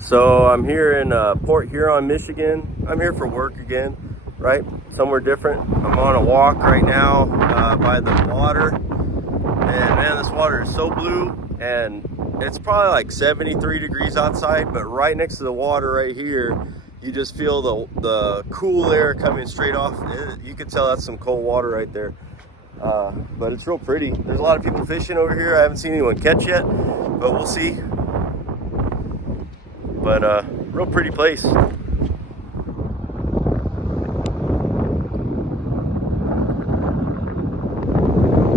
So I'm here in Port Huron, Michigan. I'm here for work again, right? Somewhere different. I'm on a walk right now by the water. And man, this water is so blue, and it's probably like 73 degrees outside, but right next to the water right here, you just feel the cool air coming straight off. You can tell that's some cold water right there. But it's real pretty. There's a lot of people fishing over here. I haven't seen anyone catch yet, but we'll see. But real pretty place.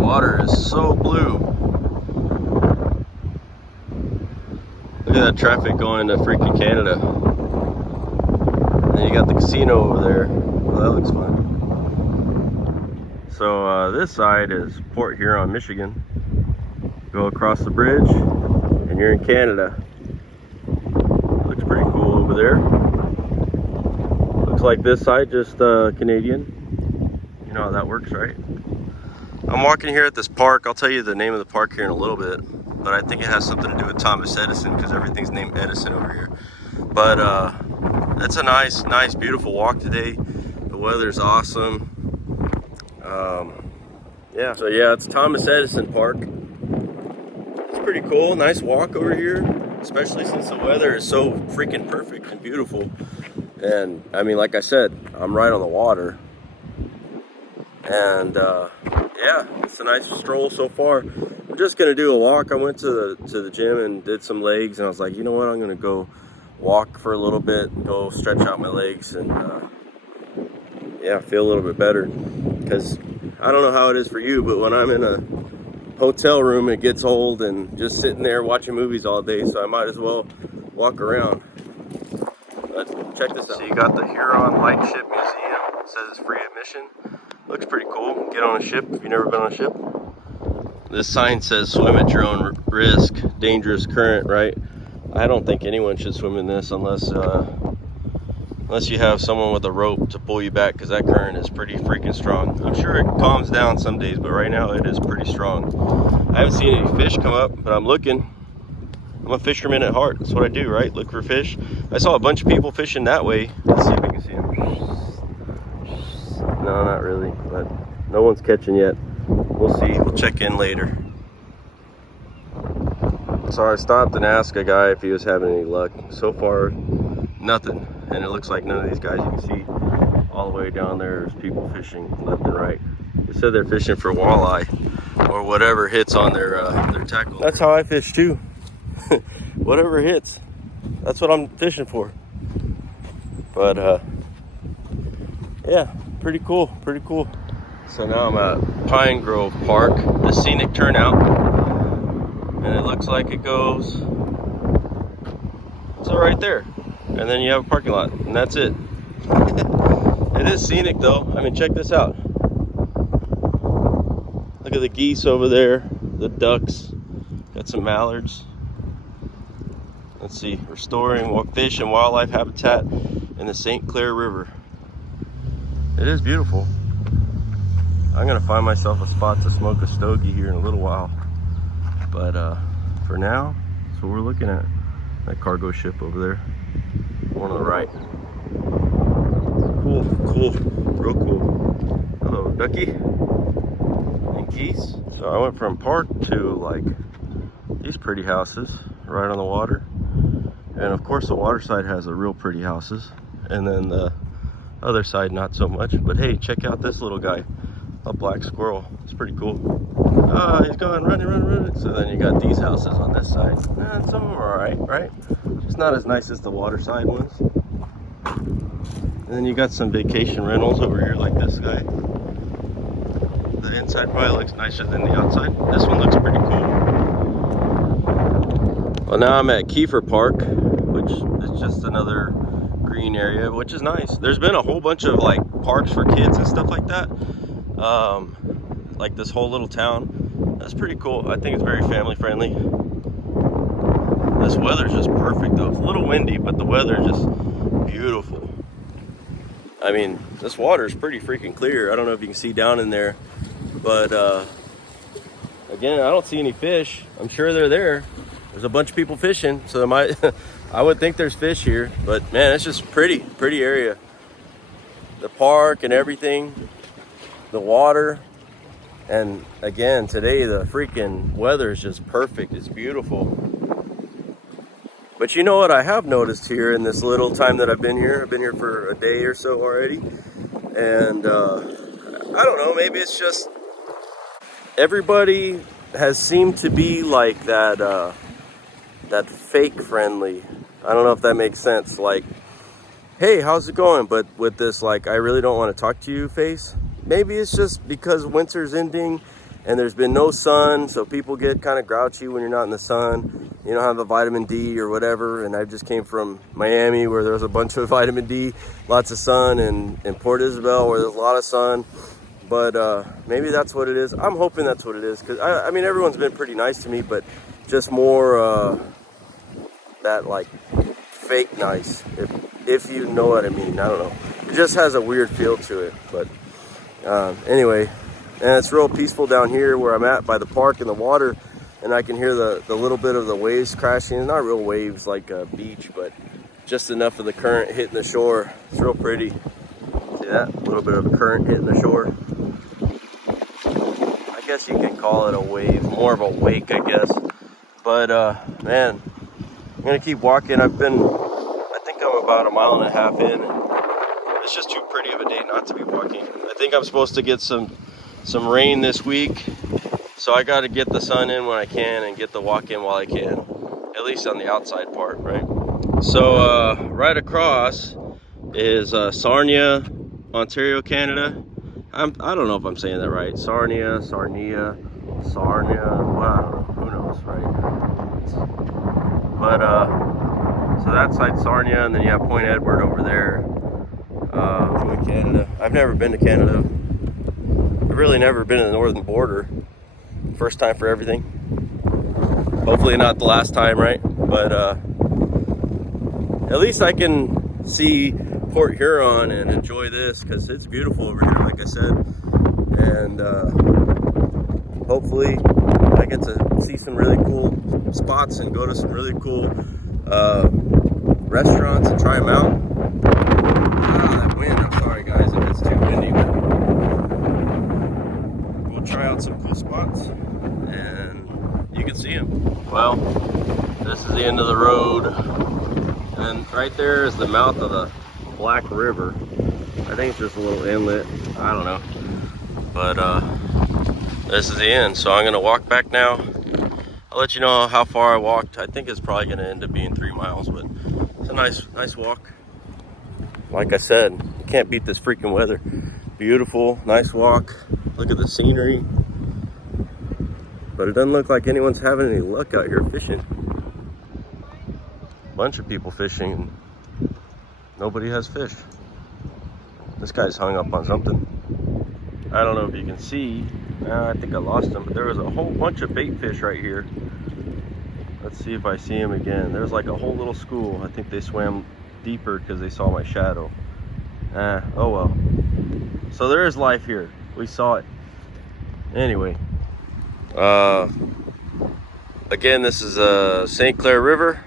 Water is so blue. Look at that traffic going to freaking Canada. And you got the casino over there. Well, that looks fun. So this side is Port Huron, Michigan. Go across the bridge and you're in Canada. Looks pretty cool over there. Looks like this side just Canadian. You know how that works, right? I'm walking here at this park. I'll tell you the name of the park here in a little bit, but I think it has something to do with Thomas Edison because everything's named Edison over here. But it's a nice, beautiful walk today. The weather's awesome. Yeah, so yeah, it's Thomas Edison Park. It's pretty cool. Nice walk over here, especially since the weather is so freaking perfect and beautiful. And I mean, like I said, I'm right on the water. And yeah, it's a nice stroll so far. I'm just gonna do a walk. I went to the gym and did some legs, and I was like, you know what, I'm gonna go walk for a little bit, go stretch out my legs, and yeah, feel a little bit better. Because I don't know how it is for you, but when I'm in a hotel room, it gets old and just sitting there watching movies all day, so I might as well walk around. But check this out. So you got the Huron Lightship Museum. It says it's free admission. Looks pretty cool. Get on a ship if you've never been on a ship. This sign says swim at your own risk, dangerous current, right? I don't think anyone should swim in this unless you have someone with a rope to pull you back, because that current is pretty freaking strong. I'm sure it calms down some days, but right now it is pretty strong. I haven't seen any fish come up, but I'm looking. I'm a fisherman at heart. That's what I do, right? Look for fish. I saw a bunch of people fishing that way. Let's see if we can see them. No, not really, but no one's catching yet. We'll see. We'll check in later. So I stopped and asked a guy if he was having any luck. So far, nothing. And it looks like none of these guys. You can see all the way down there, there's people fishing left and right. They said they're fishing for walleye or whatever hits on their tackle. That's how I fish too. Whatever hits. That's what I'm fishing for. But yeah, pretty cool. So now I'm at Pine Grove Park, the scenic turnout, and it looks like it goes so right there, and then you have a parking lot, and that's it. It is scenic though. I mean, check this out. Look at the geese over there, the ducks, got some mallards. Let's see, restoring fish and wildlife habitat in the St. Clair River. It is beautiful. I'm gonna find myself a spot to smoke a stogie here in a little while. But for now, that's what we're looking at. That cargo ship over there, one on the right. Cool, real cool. Hello, ducky and geese. So I went from park to like these pretty houses right on the water. And of course the water side has the real pretty houses. And then the other side not so much. But hey, check out this little guy. A black squirrel. It's pretty cool. He's going running. So then you got these houses on this side. Some of them are alright, right? Just not as nice as the water side ones. And then you got some vacation rentals over here like this guy. The inside probably looks nicer than the outside. This one looks pretty cool. Well, now I'm at Kiefer Park, which is just another green area, which is nice. There's been a whole bunch of like parks for kids and stuff like that. Like this whole little town. That's pretty cool. I think it's very family friendly. This weather's just perfect though. It's a little windy, but the weather is just beautiful. I mean, this water is pretty freaking clear. I don't know if you can see down in there, but again, I don't see any fish. I'm sure they're there, there's a bunch of people fishing, so there might I would think there's fish here, but man, it's just pretty area. The park and everything, the water, and again today the freaking weather is just perfect. It's beautiful. But you know what I have noticed here in this little time that I've been here for a day or so already, and I don't know, maybe it's just everybody has seemed to be like that fake friendly. I don't know if that makes sense. Like, hey, how's it going? But with this, like, I really don't want to talk to you face. Maybe it's just because winter's ending and there's been no sun, so people get kind of grouchy when you're not in the sun. You don't have the vitamin D or whatever. And I just came from Miami where there was a bunch of vitamin D, lots of sun, and in Port Isabel where there's a lot of sun. But maybe that's what it is. I'm hoping that's what it is, because I mean, everyone's been pretty nice to me, but just more that like fake nice, if you know what I mean. I don't know. It just has a weird feel to it. But anyway, and it's real peaceful down here where I'm at by the park and the water, and I can hear the little bit of the waves crashing. Not real waves like a beach, but just enough of the current hitting the shore. It's real pretty. See that? A little bit of a current hitting the shore. I guess you could call it a wave, more of a wake, I guess. But man, I'm gonna keep walking. I think I'm about 1.5 miles in, and it's just too pretty of a day not to be walking. I think I'm supposed to get some rain this week, so I got to get the sun in when I can and get the walk in while I can, at least on the outside part, right? So right across is Sarnia, Ontario, Canada. I don't know if I'm saying that right. Sarnia, well, I don't know, who knows, right? But so that side's Sarnia, and then you have Point Edward over there. Canada. I've never been to Canada. I've really never been to the northern border. First time for everything. Hopefully not the last time, right? But at least I can see Port Huron and enjoy this, because it's beautiful over here, like I said. And hopefully I get to see some really cool spots and go to some really cool restaurants and try them out. That wind, I'm sorry guys if it's too windy, but we'll try out some cool spots and you can see them. Well, this is the end of the road, and right there is the mouth of the Black River. I think it's just a little inlet, I don't know, but this is the end. So I'm gonna walk back now. I'll let you know how far I walked. I think it's probably gonna end up being 3 miles, but it's a nice walk. Like I said, you can't beat this freaking weather. Beautiful, nice walk. Look at the scenery. But it doesn't look like anyone's having any luck out here fishing. Bunch of people fishing and nobody has fish. This guy's hung up on something. I don't know if you can see. I think I lost him, but there was a whole bunch of bait fish right here. Let's see if I see him again. There's like a whole little school. I think they swam deeper because they saw my shadow. Oh well. So there is life here. We saw it. Anyway. Again, this is St. Clair River.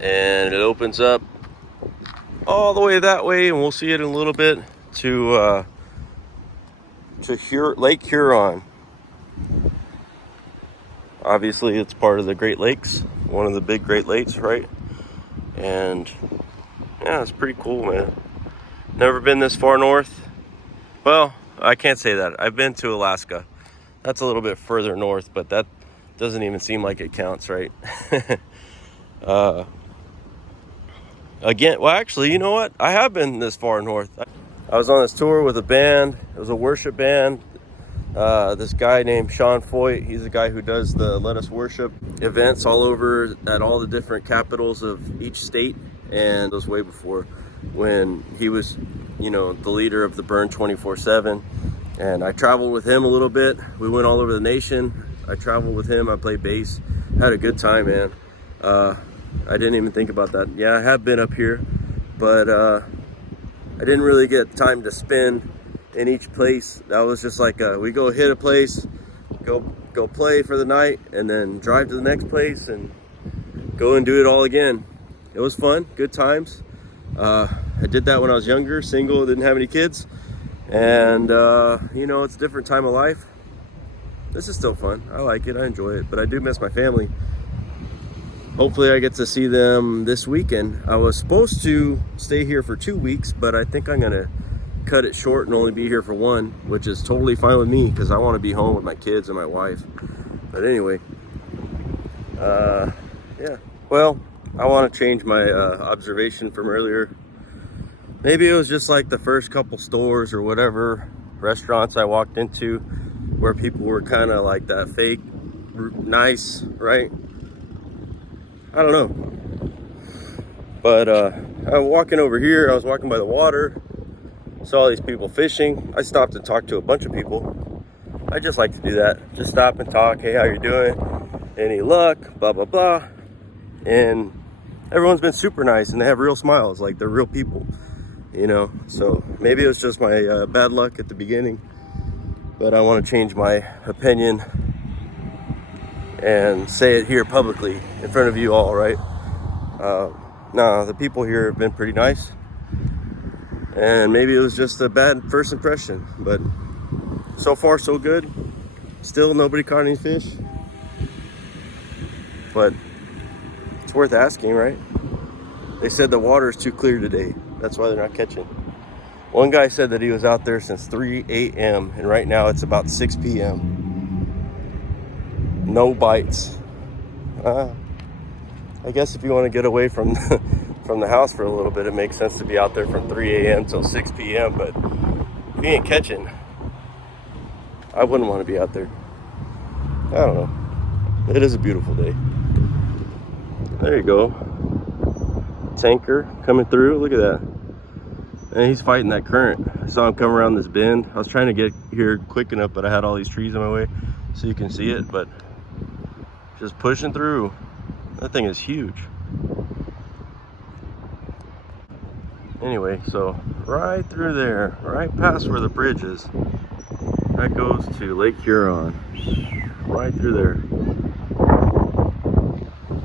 And it opens up all the way that way, and we'll see it in a little bit, to Lake Huron. Obviously it's part of the Great Lakes, one of the big Great Lakes, right? And yeah, it's pretty cool, man. Never been this far north. Well, I can't say that. I've been to Alaska. That's a little bit further north, but that doesn't even seem like it counts, right? Again, well, actually, you know what? I have been this far north. I was on this tour with a band. It was a worship band. This guy named Sean Foyt, he's the guy who does the Let Us Worship events all over at all the different capitals of each state. And it was way before when he was, you know, the leader of the Burn 24/7. And I traveled with him a little bit. We went all over the nation. I traveled with him. I played bass. Had a good time, man. I didn't even think about that. Yeah, I have been up here, but I didn't really get time to spend in each place. That was just like we go hit a place, go go play for the night, and then drive to the next place and go and do it all again. It was fun, good times. I did that when I was younger, single, didn't have any kids. And, you know, it's a different time of life. This is still fun. I like it, I enjoy it, but I do miss my family. Hopefully I get to see them this weekend. I was supposed to stay here for 2 weeks, but I think I'm gonna cut it short and only be here for 1, which is totally fine with me because I want to be home with my kids and my wife. But anyway, yeah. Well, I want to change my observation from earlier. Maybe it was just like the first couple stores or whatever restaurants I walked into where people were kind of like that fake nice, right? I don't know. But I was walking over here, I was walking by the water, saw these people fishing. I stopped and talked to a bunch of people. I just like to do that. Just stop and talk. Hey, how you doing? Any luck? Blah, blah, blah. And everyone's been super nice and they have real smiles, like they're real people, you know? So maybe it was just my bad luck at the beginning, but I want to change my opinion and say it here publicly in front of you all, right? No, the people here have been pretty nice. And maybe it was just a bad first impression, but so far so good. Still nobody caught any fish, but it's worth asking, right? They said the water is too clear today. That's why they're not catching. One guy said that he was out there since 3 a.m. and right now it's about 6 p.m. No bites. I guess if you want to get away from from the house for a little bit, it makes sense to be out there from 3 a.m. till 6 p.m. But if you ain't catching, I wouldn't want to be out there. I don't know. It is a beautiful day. There you go. Tanker coming through. Look at that. And he's fighting that current. I saw him come around this bend. I was trying to get here quick enough, but I had all these trees in my way so you can see it, but just pushing through. That thing is huge. Anyway, so right through there, right past where the bridge is, that goes to Lake Huron. Right through there.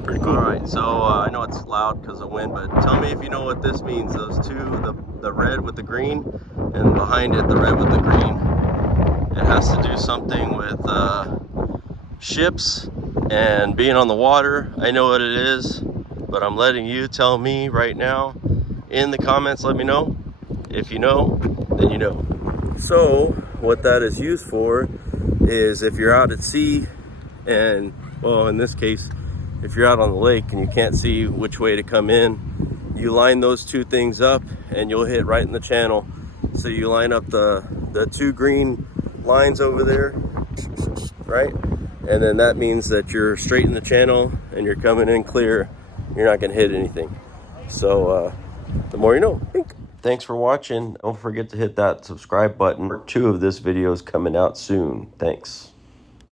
Pretty cool. All right, so I know it's loud because of wind, but tell me if you know what this means. Those two, the red with the green, and behind it, the red with the green. It has to do something with ships and being on the water. I know what it is, but I'm letting you tell me right now. In the comments, let me know. If you know, then you know. So what that is used for is if you're out at sea and, well, in this case, if you're out on the lake and you can't see which way to come in, you line those two things up and you'll hit right in the channel. So you line up the two green lines over there, right? And then that means that you're straight in the channel and you're coming in clear. You're not gonna hit anything. So the more you know. Thanks for watching. Don't forget to hit that subscribe button. Part 2 of this video is coming out soon. Thanks.